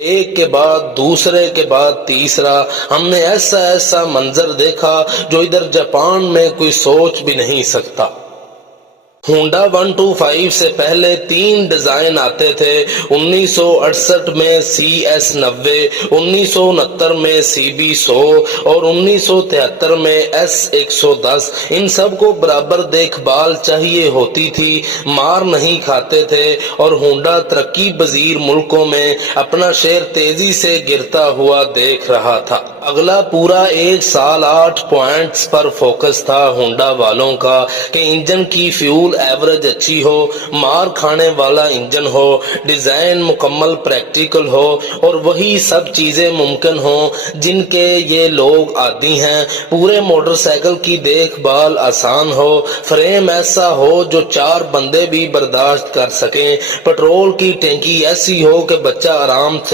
ایک کے بعد دوسرے کے بعد تیسرا ہم نے ایسا منظر دیکھا جو ادھر جاپان میں کوئی سوچ بھی نہیں سکتا۔ ہونڈا 125 سے پہلے 3 ڈیزائن آتے تھے، 1968 میں CS90، 1969 میں CB100 اور 1973 میں S110۔ ان سب کو برابر دیکھ بھال چاہیے ہوتی تھی، مار نہیں کھاتے تھے، اور ہونڈا ترقی پذیر ملکوں میں اپنا شیئر تیزی سے گرتا ہوا دیکھ رہا تھا۔ اگلا پورا 1 سال 8 پوائنٹس پر فوکس تھا ہونڈا والوں کا کہ انجن کی فیول ایوریج اچھی ہو، مار کھانے والا انجن ہو، ڈیزائن مکمل پریکٹیکل ہو، اور وہی سب چیزیں ممکن ہوں جن کے یہ لوگ عادی ہیں۔ پورے موٹر سائیکل کی دیکھ بھال آسان ہو، فریم ایسا ہو جو 4 بندے بھی برداشت کر سکیں، پٹرول کی ٹینکی ایسی ہو کہ بچہ آرام سے